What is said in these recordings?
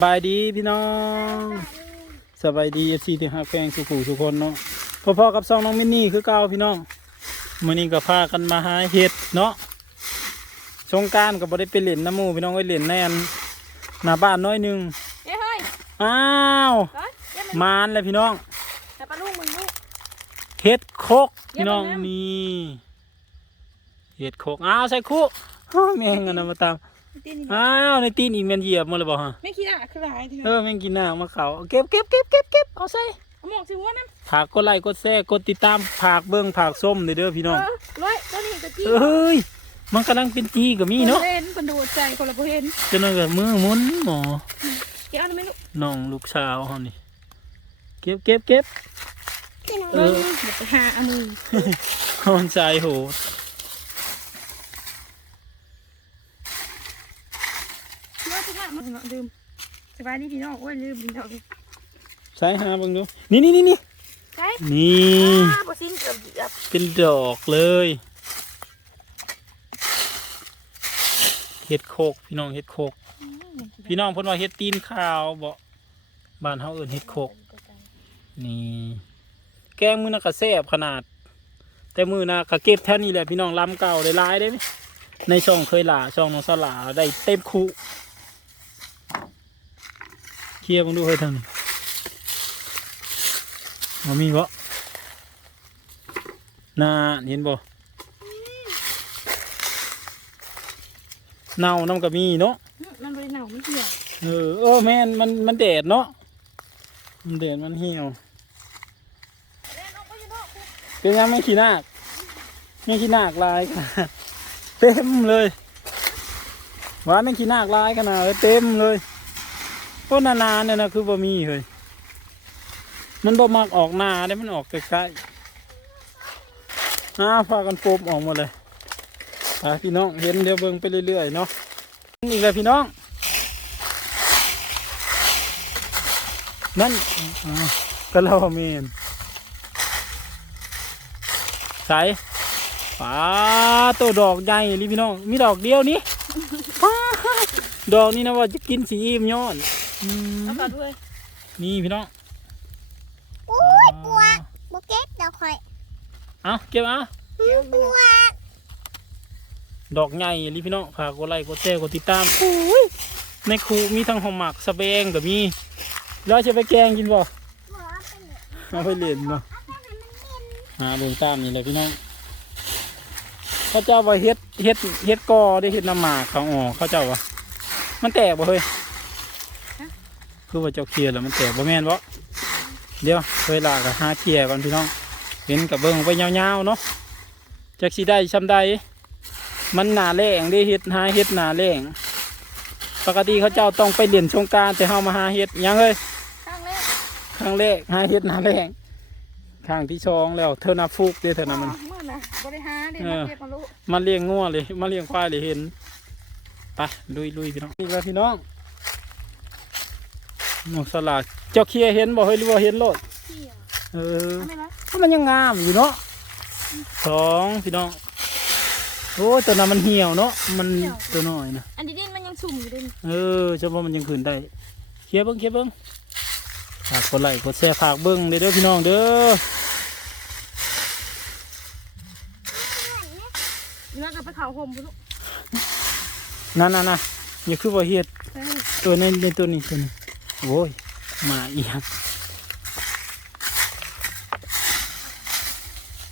สบายดีพี่น้องสบายดีเอซีที่ฮักแพงสุขุสุคนเนาะพ่อๆกับซองน้องมินนี่คือเก่าพี่น้องมื้อนี้ก็พากันมาหาเห็ดเนาะสงกรารก็บ่ได้ไปเล่นน้ำหมู่พี่น้องไปเล่นในอันหน้าบ้านน้อยหนึงเฮ้ยเฮ้ยอ้าวร้อยเย็บมันมานเลยพี่น้องแต่ปลาลูกมึงลูกเห็ดโคกพี่น้องเยี่ยมมากนี่เห็ดโคกอ้าวใส่คู่อ้าวแม่งกันนะมาตาม ตีนี่อ้าวในตีนอีกแมันเหยียบหมาเลยบ่ฮะไม่คิดอะคืออะไรทีเออแม่งกินหน้ามาเขาเก็บเก็บเก็บเก็บเก็บเอาใส่เอาหมอกสิหัวน้ำผากกดไลค์กดแชร์กดติดตามผากเบิ้งผากส้มเด้อเด้อพี่น้องเออร้อยตัวนี้ก็จี้เอ้ยมันกำลังเป็นจีก็มีเนาะเห็นคนดูใจคนละบ่เห็นจนว่ามือหมุนหมอเกี่ยวไม่รู้น้องลูกสาวเฮานี่เก็บเก็บเก็บ เอเอออเดี๋ยวไปหาเอามือฮอนใจโหด เชื่อ ทุกอย่างมันลืมสบายดีพี่น้องโอ้ยลืมพี่น้องใส่หาเบิ่งดูนี่นี่นี่นี่ใช่นี่อ่าบ่สิ้นเกือบเหยียบเป็นดอกเลยเห็ดโคกพี่น้องเห็ดโคก พี่น้องเพิ่นว่าเห็ดตีนขาวบ่บ้านเฮาเอิ้นเห็ดโคกนี่แกงมือน่ะก็แซ่บขนาด แต่มือน่ะก็เก็บแท่นี้แหละพี่น้องลำเก่าได้หลายได้ไหมในช่องเคยหลาช่องน้องสลาได้เต็มคุเค ลียร์มึงดูเฮ้ยทางนี้บ่มีบ่น่าเห็นบ่เน่าน้ำก็มีเนาะมันบริหนาวไม่เหี่ยวเออเออแม่นมันมันแดดเนาะมันแดดมันเหี่ยวเป็นยังไม่ขี้นาคไม่ขี้นาคลายค่ะเต็มเลยหวานไม่ขี้นาคลายขนาดเลยเต็มเลย ก็นานๆเนี่ยนะคือบ่มีเลยมันบ่มักออกหน้าได้มันออกใกล้ๆอ้าพากันโฟมออกหมดเลยพี่น้องเห็นเดี๋ยวเบิ่งไปเรื่อยๆเนาะอีกแล้วพี่น้อง นั่นก็เราเมนใส่ปาตัวดอกใหญ่ลิพี่น้อง มีดอกเดียวนี้ดอกนี้นะว่าจะกินสีอิ่มย้อน เอาต่อด้วยนี่พี่น้องอุ้ยปวกบเก็ตเดี๋ยวคอยเอาเก็บเอาเกี่ยวปวกดอกใหญ่ลิพี่น้องฝากกดไลค์กดแชร์กดติดตามอุ้ยในครูมีทั้งหอมหมักสะเบงกับมีแล้วจะไปแกงกินบ่หมอเป็นเหลือเอาไปเล่นบ่เอาไปให้มันกินหาเบิ่งตามนี่เลยพี่น้องเขาเจ้าว่าเฮ็ดเฮ็ดเฮ็ดกอได้เฮ็ดน้ำหมากเขาออกเขาเจ้าว่ามันแตกบ่เฮ้ย คือว่าเจ้าเคลียร์แล้วมันแตกบ่แม่นบ่เดี๋ยวเวลาก็หาเคลียร์ก่อนพี่น้องเห็นกับเบิ่งไปยาวๆเนาะจักสิได้ซำใดมันหนาแรงได้เฮ็ดหาเฮ็ดหนาแรงปกติเขาเจ้าต้องไปเล่นสงกรารแต่เฮามาหาเฮ็ดหยังเอ้ยข้างแรกครั้งแรกหาเฮ็ดหนาแรงครั้งที่สองแล้วเท่านาฟุกเด้อเท่านั้นมันเมื่อนะบริหารเด็กเอมาอเก็บมาลูกมาเลี้ยงงัวเลยมาเลี้ยงควายเลยเห็นไปลุยลุยพี่น้องนี่แล้วพี่น้อง หมูสลากเจ้าเคียเห็นบ่เฮ้ยหรือว่าเห็นโลดเที่ยวเออไม่ไรเพราะมันยังงามอยู่เนาะสองพี่น้องโอ้ยตัวนั้นมันเหี่ยวเนาะมันตัวน้อยนะอันนี้ดินมันยังสุ่มอยู่ดินเออเฉพาะมันยังขืนได้เคลียร์เบิ้งเคลียร์เบิ้งฝากกดไลค์กดแชร์ฝากเบิ้งเด้อเด้อพี่น้องเด้อแล้วก็ไปเข่าห่มบุลูกนั่นน่ะนะอย่าคือว่าเฮ็ดเออตัวในในตัวนี้ตัวนี้ โอ้ย มาอีก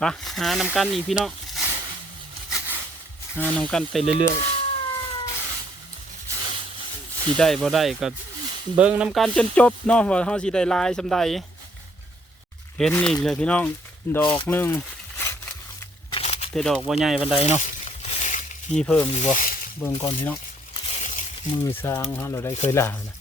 ปะหานำกันอีกพี่น้องหานำกันไปเรื่อยๆสิได้บ่ได้ก็เบิ่งนำกันจนจบเนาะว่าเฮาสิได้ลายสำใดเห็นอีกเลยพี่น้องดอกหนึ่งแต่ดอกบ่ใหญ่ปานใดเนาะมีเพิ่มอีกบ่เบิ่งก่อนพี่น้องมือสางฮะเราได้เคยล่านะ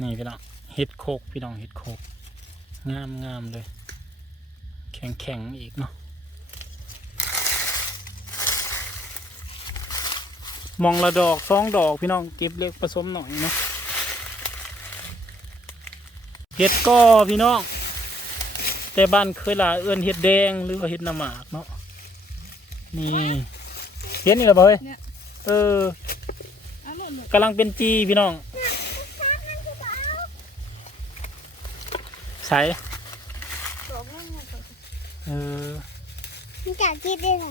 นี่พี่น้องเห็ดโคกพี่น้องเห็ดโคกงามงามเลย แข็งแข็งอีกเนาะมองละดอกสองดอกพี่น้องเก็บเล็กผสมหน่อยเนาะเห็ดก็พี่น้อง แต่บ้านเคยล่าเอื้อนเห็ดแดงหรือว่าเห็ดน้ำหมากเนาะนี่เห็นนี่เหรอบ่เฮ้ยเออเอาลูกหนูกำลังเป็นจีพี่น้อง ใส่สองนั่นไงสองเออมีกากินด้วยเหรอ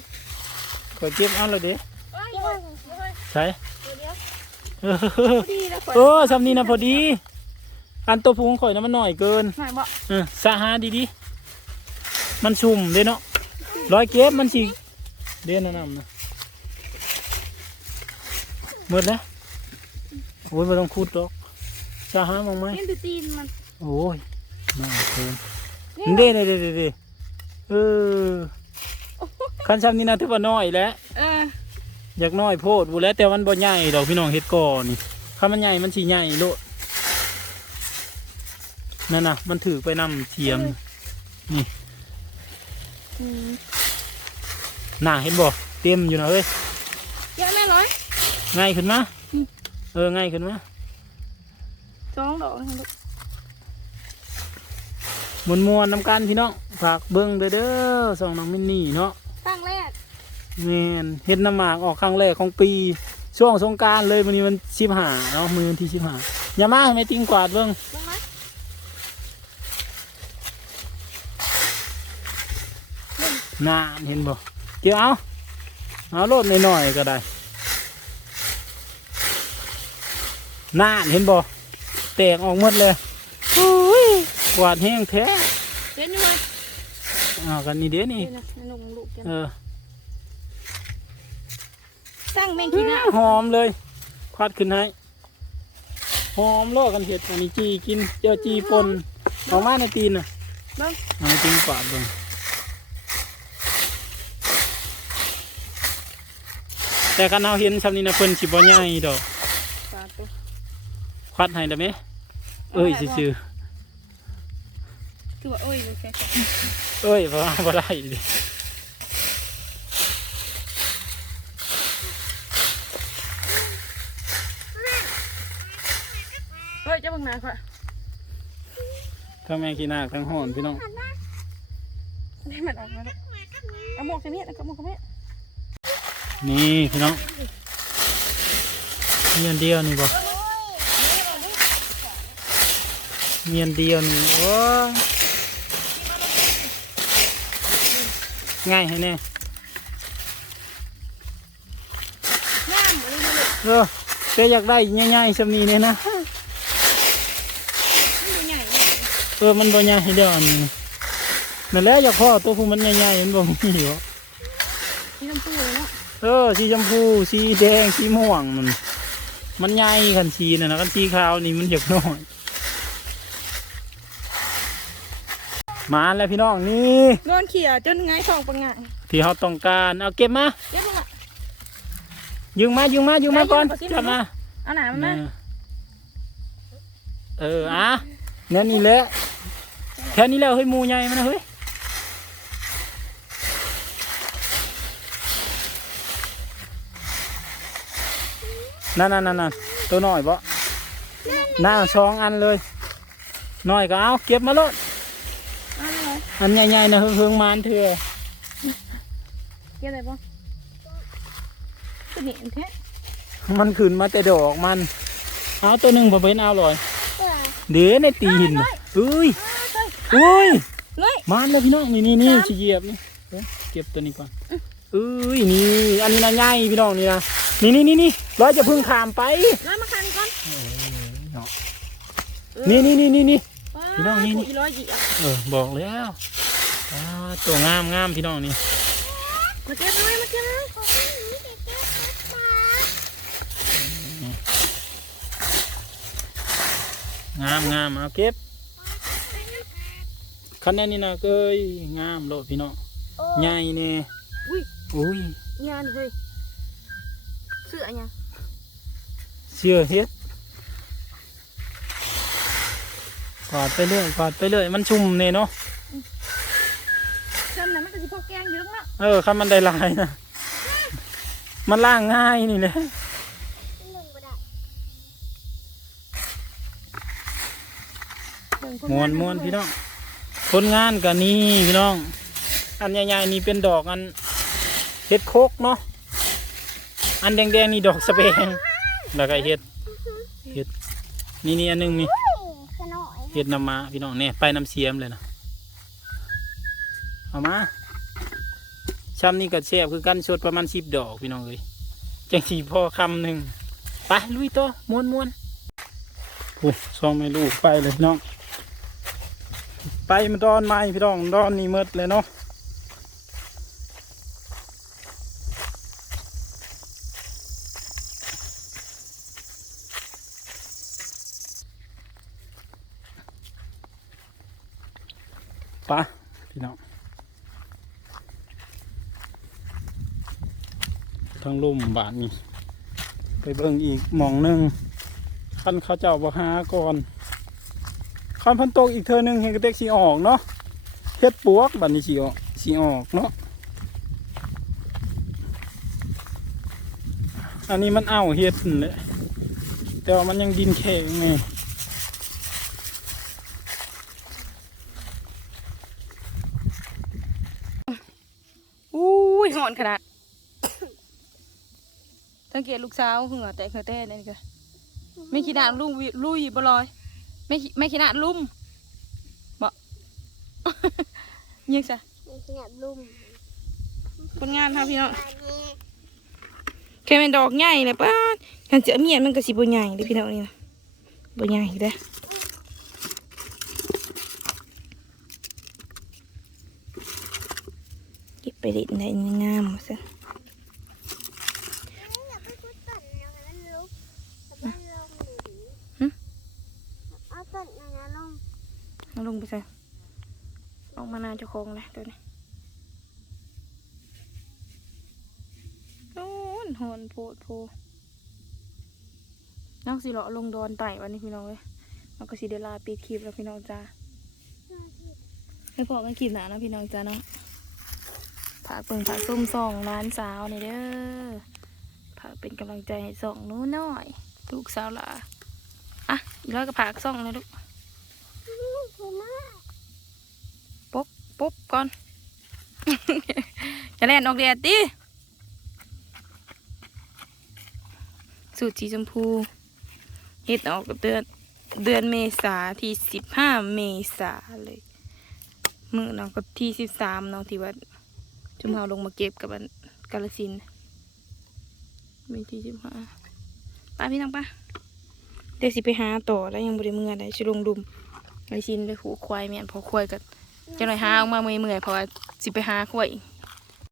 ขอเก็บเอาเลยดิเอ้ยเฮ้ยเฮ้ยใส่เดี๋ยวเดี๋ยวเออพอดีแล้วข่อยเออสำนี้นะพอดี อันตัวพุงข่อยนะมันหน่อยเกิน หน่อยบ่เออสะหาดีดีๆมันชุ่มเด้เนาะร้อยเก็บมันสิเด่นแนะนำนะหมดแล้วโอ้ยไม่ต้องคูดหรอกสะหามองไหมเล่นดูตีนมัน โอ้ย น่าเกินเด้เด้เด้เด้เด้เออคันซ้ำนี่นะถือว่าน้อยแล้วเอออยากน้อยโพดบูแล้วแต่มันบ่ใหญ่ดอกพี่น้องเฮ็ดก่อนี่ถ้ามันใหญ่มันสิใหญ่โลดนั่นน่ะ มันถือไปนำเทียมอืมน่าเห็นบ่เต็มอยู่นะเฮ้ยเยอะแม่ร้อยง่ายขึ้นมาอืมเออง่ายขึ้นมาสองดอกนะลูก มวนมวนๆนำกันพี่น้องฝากเบิ่งเด้อเด้อสองน้องมินนี่เนาะตั้งแรกแม่นเฮ็ดน้ำหมากออกครั้งแรกของปี ช่วงสงกรารเลยวันนี้มันสิบห้าเนาะมือวันที่สิบห้าอย่ามาให้แม่ติงกวาดเบิ่งลงมาน่าเห็นบ่เกี่ยวเอาเอาโลดหน่อยๆก็ได้น่าเห็นบ่แตกออกหมดเลยโอ้ย กวาดแห้งแท้เล่นอยู่ไหมอ่ากันนี่เด้นี่เดี๋ยวนะลงลูกกันเออตั้งแมงขี้หน้าหอมเลยควัดขึ้นให้หอมโลดกันเห็ดอันนี้จีกินเจ้าจีปนออกมาในตีนน่ะเบิ้งเอาจริงกวาดเบิ่งแต่กันเอาเห็นซำนี้นะเพิ่นสิบ่ใหญ่ดอกปลาตัวควัดให้ได้ไหมเอ้ยซื่อคื อว่าโอ้ยโอเคๆเอ้ยบ่บ่ได้ดิเฮ้ยเจะบังหนาค่ะทั้งแม่กีนาคทั้งหอนพี่น้องให้มันออกมาแล้วเอาหมวกใส่เมียแล้วก็หมวกกับเมียนี่พี่น้องเมียนเดียวนี่บ่เมียนเดียวนี่โอ้ย ง่ายให้แน่งามเลยนะลูกเออแต่อยากได้ใหญ่ๆสำนี้เนี่ยนะมันใหญ่ๆเนี่ยเออมันบ่ใหญ่เดียวอันนี้นั่นแหละอยากพ่อตัวผู้มันใหญ่ๆมันบ่มีหรอกที่น้ำปูเลยเนาะเออสีชมพูสีแดงสีม่วงมันมันใหญ่คันสีน่ะนะคันสีขาวนี่มันอยากน้อย มาแล้วพี่น้องนี่โดนเขี่ยจนไงายทองปังงานที่เขาต้องการเอาเก็บมาเย็บลงอะยึงมายึงมายึงมาได้ก่อนยึงมาจับมาเอาหนามันมาเอออะนั่นนี่แหละแค่นี้แล้วเฮ้ยหมูใหญ่มันนะเฮ้ยนั่นนั่นนั่นนั่นตัวน้อยบ่หน้าสองอันเลยน้อยก็เอาเก็บมาโลดเอาเลย อันใหญ่ๆนะเฮืองๆมานเถื่อเก็บอะไรบ้างตัวนี้แท้มันขึ้นมาแต่ดอกมัน เอาตัวหนึ่งผมเป็นเอาลอยตัวเดี๋ยวในตีหินน่ะเอ้ยเอ้ยเลยมันเลยพี่น้องนี่นี่นี่ครับชี้เหยียบนี่เดี๋ยวเก็บตัวนี้ก่อนเอ้ยนี่อันนี้นะง่ายพี่น้องนี่นะนี่นี่นี่นี่ร้อยจะพึ่งขามไปน้ำมาคันก่อนเนาะนี่นี่นี่นี่นี่ว้า พี่น้องนี่นี่อีร้อยเหยียบเออบอกแล้วอ่าตัวงามงามพี่น้องนี่มาเก็บเลยมาเก็บเลยของนี้เด็กเด็กปลางามงามเอาเก็บคันนี้นี่นะเกยงามโลดพี่น้องโอ้ใหญ่เน่อุ้ยอุ้ยงานเฮ้ยเสื้อยังเชื่อเฮ็ด กอดไปเรื่อยกอดไปเรื่อยมันชุ่มเน่เนาะจำนั้นมันก็สิพอแกงเยอะเนาะเออคันมันได้หลายนะมันล่างง่ายนี่แหละหนึ่งบ่ได้เบิ่งคมวนงามมวนพี่น้องคนงานกับนี่พี่น้อง อันใหญ่ๆนี่เป็นดอกอันเฮ็ดโคกเนาะอันแดงๆนี่ดอกสเปงแล้วก็เฮ็ดเฮ็ดนี่นี่อันหนึงนี่ เฮ้ยขน่อยเฮ็ดน้ำมาพี่น้องเนี่ยไปน้ำเสียมเลยนะเอามาช้ำนี่ก็แซ่บคือกันสดประมาณสิบดอกพี่น้องเอ้ยจังสีพ่อคำหนึ่งไปลุยต่อม้วนม้วนๆโอ้ยซองไม่ลูกไปเลยพี่น้อง ไปมันดอนไม้พี่น้องดอนนี่หมดเลยเนาะ ปะพี่น้องทางลุ่มบาทนี่ไปเบิ่งอีกมองหนึ่งคันเขาเจ้าบ่หาก่อนคันพันตกอีกเทอหนึ่งเห็นกระเตกสีออกเนาะเฮ็ดปวกบัดนี้สีออกสีออกเนาะอันนี้มันเอาเฮ็ดนั่นแหละแต่ว่ามันยังดินแข็งไง อุ้ยหอน ขนาดสังเกตลูกสาวเหงื่อแตกเหงื่อแต้นี่ก็ไม่ขี้หนาลุงวิลุยบ่ลอยไม่ขี้ไม่ขี้หนาลุ่มบ่ยังซะนี่คือแบบลุ่มผลงานครับพี่น้องอันนี้แค่เป็นดอกใหญ่เลยป้าดกันเจอเมียนมันก็สิบ่ใหญ่เด้อพี่น้องนี่นะบ่ใหญ่เด้อเก็บ ไปเด็ดในงามๆซะอย่าไปพูดต้นนะมันลุกแต่มันลงหนีเอาต้นนะนะลงเอาลงไปใส่ออกมาหนาเจ้าของเลยตัวนี้โอ้นหอนโพดโพนอกสิเลาะลงดอนไต่วันนี้พี่น้องเลยเราก็สิเดลาปิดคลิปแล้วพี่น้องจ้าไม่พอกันคลิปหนานะพี่น้องจ้าเนาะฝากเปิ่งฝากส้มส่องร้านสาวนี่เด้อฝากเป็นกำลังใจให้ส่องนู้นหน่อย ลูกสาวล่ะอะอีกแล้วก็ฝากส่องเลยลูกคือมากปุ๊บปุ๊บก่อนจะแล่นออกแดดดิสูตรสีชมพูเฮ็ดออกกับเดือนเดือนเมษาที่สิบห้าเมษาเลยมือน้องก็ที่สิบสามน้องที่วัด จุมเฮาลงมาเก็บกับอันกาลสินมีที่สิบห้าป้าพี่น้องป้าเดี๋ยวสิไปหาต่อแล้วยังบริเมื่อได้ชิลงดุมกาลสินไปหูควายเม่นพอควายกันจะหน่อยหาออกมาเมื่อยเมื่อยพอสิไปหาควาย